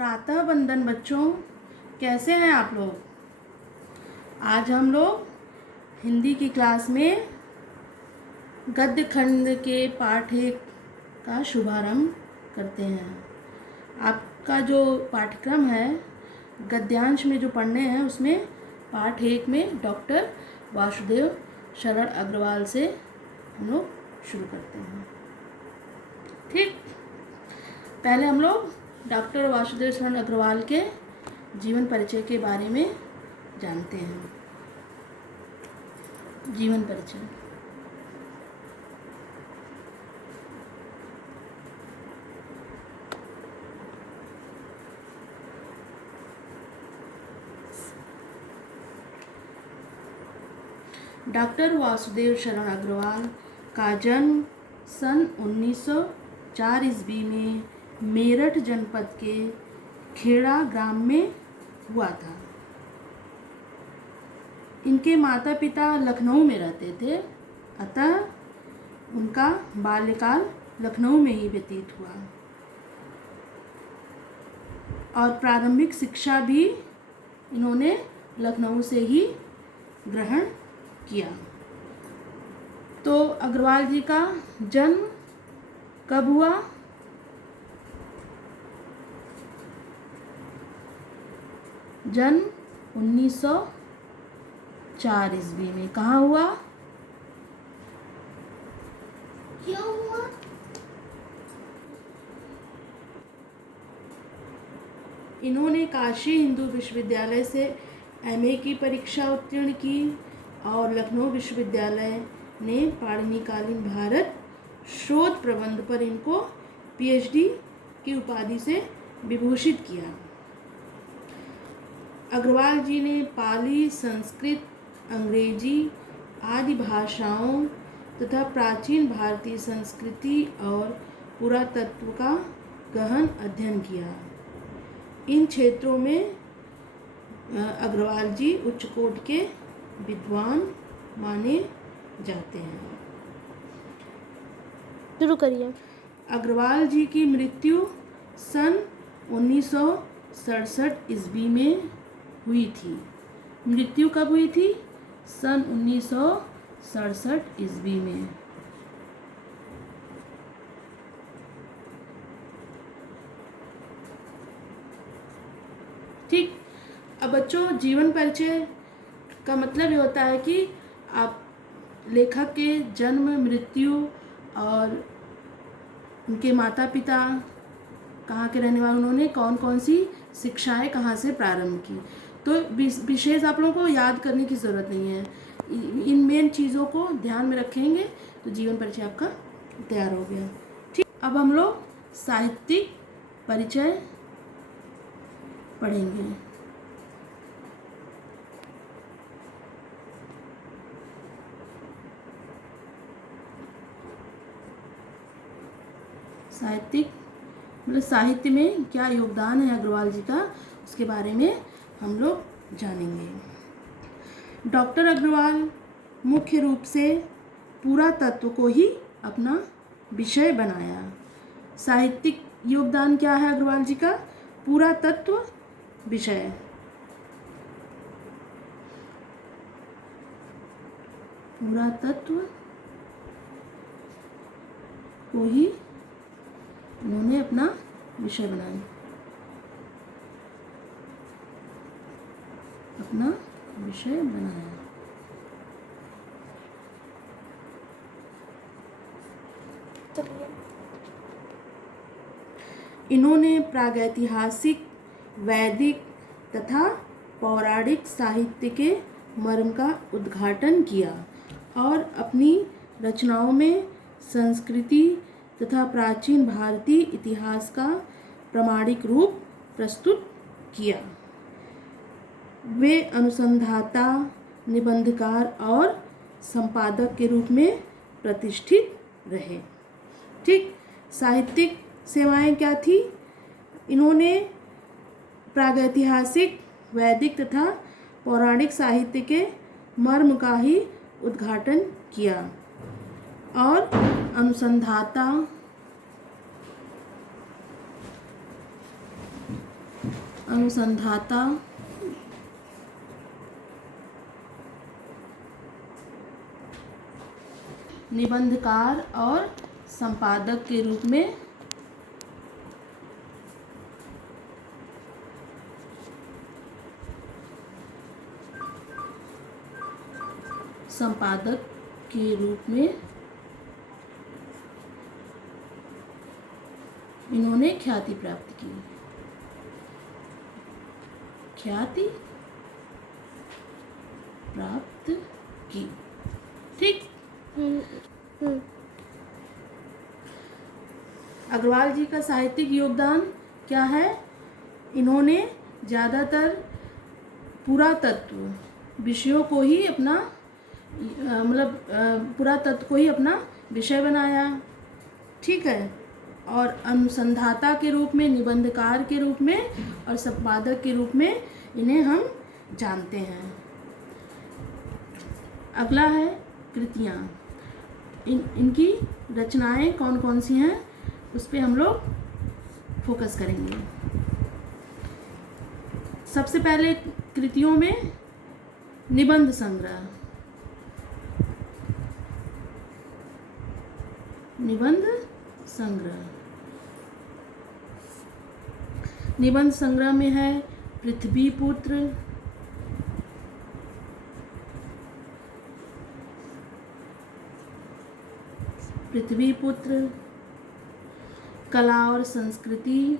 प्रातः वंदन बच्चों, कैसे हैं आप लोग। आज हम लोग हिंदी की क्लास में गद्य खंड के पाठ 1 का शुभारंभ करते हैं। आपका जो पाठ्यक्रम है गद्यांश में जो पढ़ने हैं उसमें पाठ 1 में डॉक्टर वासुदेव शरण अग्रवाल से हम लोग शुरू करते हैं। ठीक, पहले हम लोग डॉक्टर वासुदेव शरण अग्रवाल के जीवन परिचय के बारे में जानते हैं। जीवन परिचय। डॉक्टर वासुदेव शरण अग्रवाल का जन्म सन 1904 ईस्वी में मेरठ जनपद के खेड़ा ग्राम में हुआ था। इनके माता पिता लखनऊ में रहते थे, अतः उनका बाल्यकाल लखनऊ में ही व्यतीत हुआ और प्रारंभिक शिक्षा भी इन्होंने लखनऊ से ही ग्रहण किया। तो अग्रवाल जी का जन्म कब हुआ? जन्म 1904 ईस्वी में। कहाँ हुआ? क्या हुआ? इन्होंने काशी हिंदू विश्वविद्यालय से एमए की परीक्षा उत्तीर्ण की और लखनऊ विश्वविद्यालय ने पाणिनिकालीन भारत शोध प्रबंध पर इनको पीएचडी की उपाधि से विभूषित किया। अग्रवाल जी ने पाली, संस्कृत, अंग्रेजी आदि भाषाओं तथा प्राचीन भारतीय संस्कृति और पुरातत्व का गहन अध्ययन किया। इन क्षेत्रों में अग्रवाल जी उच्च कोटि के विद्वान माने जाते हैं। शुरू करिए। अग्रवाल जी की मृत्यु सन 1967 ईस्वी में हुई थी। मृत्यु कब हुई थी? सन 1967 ईस्वी में। ठीक, अब बच्चों जीवन परिचय का मतलब ये होता है कि आप लेखक के जन्म, मृत्यु और उनके माता पिता कहाँ के रहने वाले, उन्होंने कौन कौन सी शिक्षाएं कहाँ से प्रारंभ की, तो विशेष आप लोगों को याद करने की ज़रूरत नहीं है। इन मेन चीज़ों को ध्यान में रखेंगे तो जीवन परिचय आपका तैयार हो गया। ठीक, अब हम लोग साहित्यिक परिचय पढ़ेंगे। साहित्यिक मतलब साहित्य में क्या योगदान है अग्रवाल जी का, उसके बारे में हम लोग जानेंगे। डॉक्टर अग्रवाल मुख्य रूप से पुरातत्व को ही अपना विषय बनाया। साहित्यिक योगदान क्या है अग्रवाल जी का? पुरातत्व विषय। पुरातत्व को ही उन्होंने अपना विषय बनाया, अपना विषय बनाया। इन्होंने प्रागैतिहासिक, वैदिक तथा पौराणिक साहित्य के मर्म का उद्घाटन किया और अपनी रचनाओं में संस्कृति तथा प्राचीन भारतीय इतिहास का प्रामाणिक रूप प्रस्तुत किया। वे अनुसंधाता, निबंधकार और संपादक के रूप में प्रतिष्ठित रहे। ठीक, साहित्यिक सेवाएं क्या थी? इन्होंने प्रागैतिहासिक, वैदिक तथा पौराणिक साहित्य के मर्म का ही उद्घाटन किया और अनुसंधाता, अनुसंधाता, निबंधकार और संपादक के रूप में इन्होंने ख्याति प्राप्त की। ठीक। अग्रवाल जी का साहित्यिक योगदान क्या है? इन्होंने ज़्यादातर पुरातत्व विषयों को ही अपना पुरातत्व को ही अपना विषय बनाया। ठीक है। और अनुसंधाता के रूप में, निबंधकार के रूप में और संपादक के रूप में इन्हें हम जानते हैं। अगला है कृतियाँ। इनकी रचनाएं कौन कौन सी हैं उस पर हम लोग फोकस करेंगे। सबसे पहले कृतियों में निबंध संग्रह। निबंध संग्रह में है पृथ्वीपुत्र, कला और संस्कृति,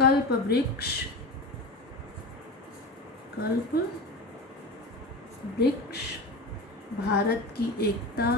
कल्प वृक्ष, भारत की एकता,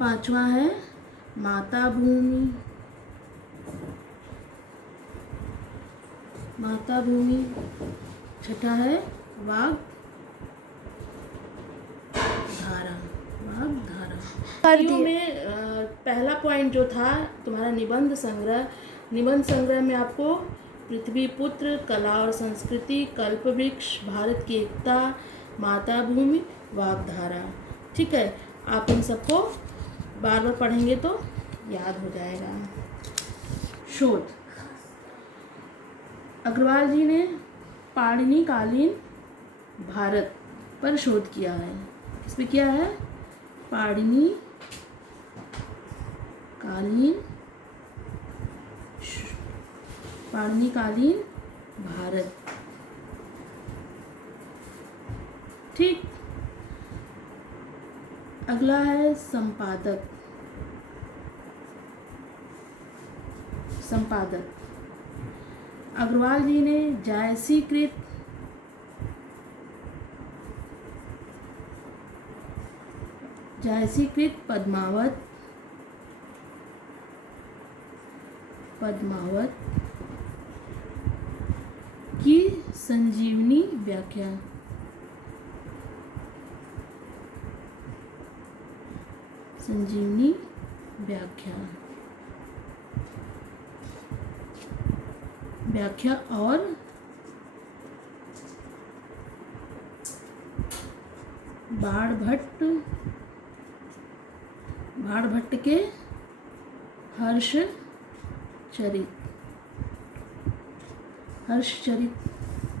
पांचवा है माता भूमि, छठा है वाग धारा। में पहला पॉइंट जो था तुम्हारा निबंध संग्रह में आपको पृथ्वीपुत्र, कला और संस्कृति, कल्पवृक्ष, भारत की एकता, माता भूमि, वागधारा। ठीक है। आप इन सबको बार बार पढ़ेंगे तो याद हो जाएगा। शोध। अग्रवाल जी ने पाणिनि कालीन भारत पर शोध किया है। किस पे किया है? पाणिनि कालीन भारत। ठीक। अगला है संपादक। अग्रवाल जी ने जायसीकृत पद्मावत की संजीवनी व्याख्या और बाणभट्ट के हर्षचरित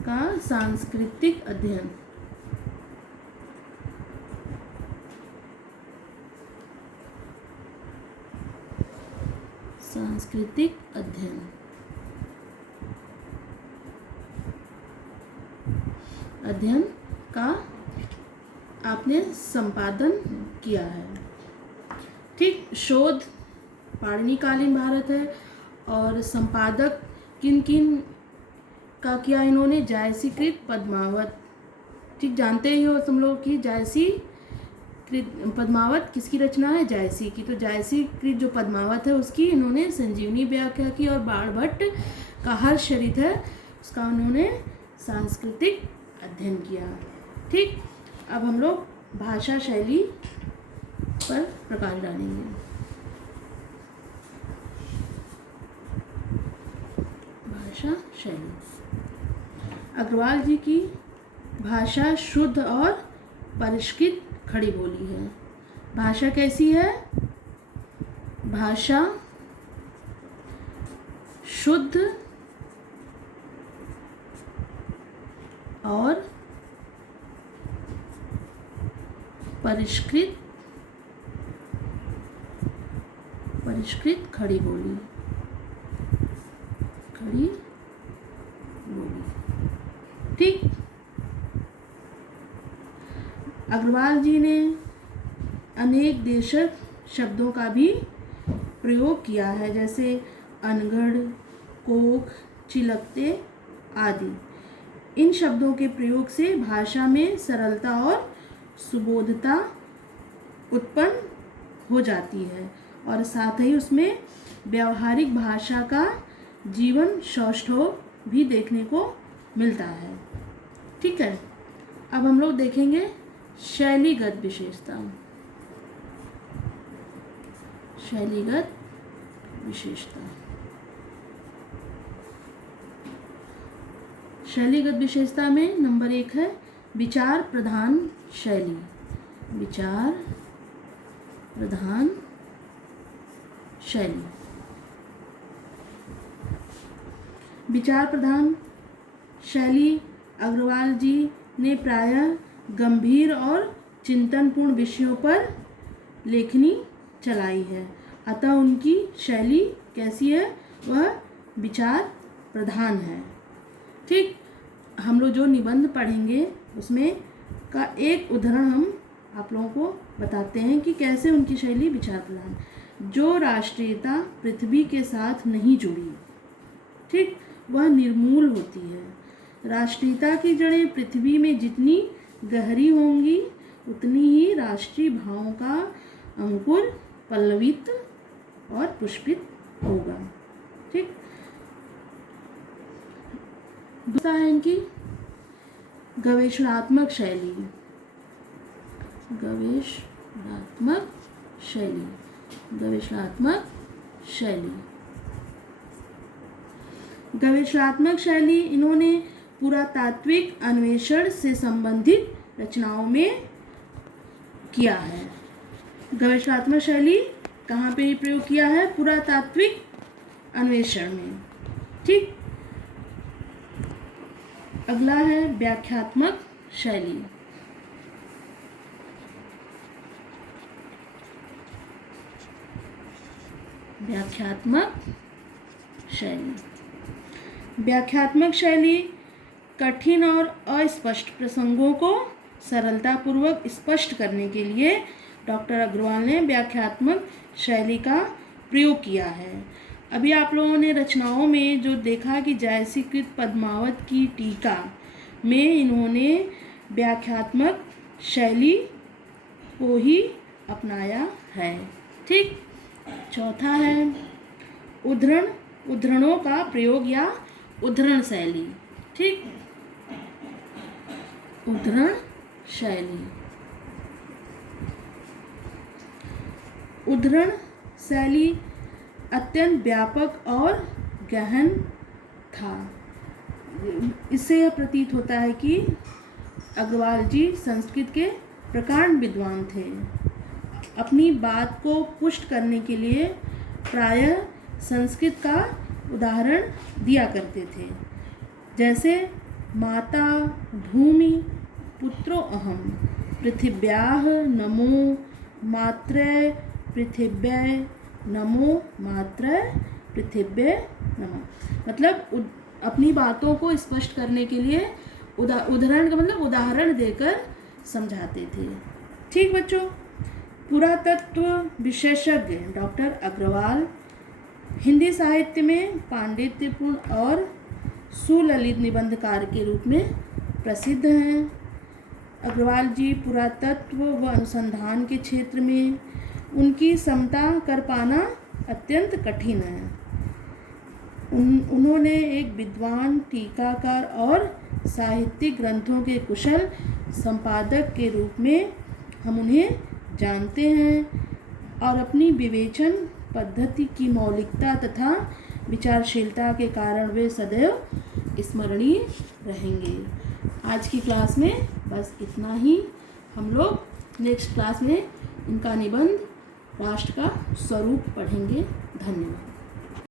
का सांस्कृतिक अध्ययन। अध्ययन का आपने संपादन किया है। ठीक। शोध पाणिनि कालीन भारत है और संपादक किन का किया इन्होंने? जायसीकृत पद्मावत। ठीक। जानते ही हो तुम लोग कि जायसीकृत पद्मावत किसकी रचना है? जायसी की। तो जायसीकृत जो पद्मावत है उसकी इन्होंने संजीवनी व्याख्या की और बाणभट्ट का हर्षचरित है उसका उन्होंने सांस्कृतिक अध्ययन किया। ठीक। अब हम लोग भाषा शैली पर प्रकाश डालेंगे। भाषा शैली। अग्रवाल जी की भाषा शुद्ध और परिष्कृत खड़ी बोली है। भाषा कैसी है? भाषा शुद्ध और परिष्कृत खड़ी बोली। ठीक। अग्रवाल जी ने अनेक देशज शब्दों का भी प्रयोग किया है, जैसे अनगढ़, कोख, चिलकते आदि। इन शब्दों के प्रयोग से भाषा में सरलता और सुबोधता उत्पन्न हो जाती है और साथ ही उसमें व्यावहारिक भाषा का जीवन सौष्ठव भी देखने को मिलता है। ठीक है, अब हम लोग देखेंगे शैलीगत विशेषता। शैलीगत विशेषता। शैलीगत विशेषता में नंबर 1 है विचार प्रधान शैली। विचार प्रधान शैली। विचार प्रधान शैली अग्रवाल जी ने प्रायः गंभीर और चिंतनपूर्ण विषयों पर लेखनी चलाई है, अतः उनकी शैली कैसी है? वह विचार प्रधान है। ठीक, हम लोग जो निबंध पढ़ेंगे उसमें का एक उदाहरण हम आप लोगों को बताते हैं कि कैसे उनकी शैली विचार प्रधान। जो राष्ट्रीयता पृथ्वी के साथ नहीं जुड़ी, ठीक, वह निर्मूल होती है। राष्ट्रीयता की जड़ें पृथ्वी में जितनी गहरी होंगी उतनी ही राष्ट्रीय भावों का अंकुर पल्लवित और पुष्पित होगा। ठीक, दूसरा है इनकी गवेषणात्मक शैली। गवेषणात्मक शैली। गवेषणात्मक शैली। गवेषणात्मक शैली इन्होंने पुरातात्विक अन्वेषण से संबंधित रचनाओं में किया है। गवेषणात्मक शैली कहाँ पे प्रयोग किया है? पुरातात्विक अन्वेषण में। ठीक, अगला है व्याख्यात्मक शैली। व्याख्यात्मक शैली। व्याख्यात्मक शैली कठिन और अस्पष्ट प्रसंगों को सरलतापूर्वक स्पष्ट करने के लिए डॉक्टर अग्रवाल ने व्याख्यात्मक शैली का प्रयोग किया है। अभी आप लोगों ने रचनाओं में जो देखा कि जयसीकृत पद्मावत की टीका में इन्होंने व्याख्यात्मक शैली को ही अपनाया है। ठीक, चौथा है उद्धरणों का प्रयोग या उद्धरण शैली। ठीक, उद्धरण शैली। उद्धरण शैली अत्यंत व्यापक और गहन था। इससे यह प्रतीत होता है कि अग्रवाल जी संस्कृत के प्रकांड विद्वान थे। अपनी बात को पुष्ट करने के लिए प्रायः संस्कृत का उदाहरण दिया करते थे, जैसे माता भूमि पुत्रो अहम पृथिव्याः नमो मात्रय पृथिव्यै नमो मात्रय पृथिव्यै नमः। मतलब अपनी बातों को स्पष्ट करने के लिए उदाहरण का मतलब उदाहरण देकर समझाते थे। ठीक बच्चों, पुरातत्व विशेषज्ञ डॉक्टर अग्रवाल हिंदी साहित्य में पांडित्यपूर्ण और सुललित निबंधकार के रूप में प्रसिद्ध हैं। अग्रवाल जी पुरातत्व व अनुसंधान के क्षेत्र में उनकी समता कर पाना अत्यंत कठिन है। उन्होंने एक विद्वान, टीकाकार और साहित्यिक ग्रंथों के कुशल संपादक के रूप में हम उन्हें जानते हैं और अपनी विवेचन पद्धति की मौलिकता तथा विचारशीलता के कारण वे सदैव स्मरणीय रहेंगे। आज की क्लास में बस इतना ही। हम लोग नेक्स्ट क्लास में इनका निबंध राष्ट्र का स्वरूप पढ़ेंगे। धन्यवाद।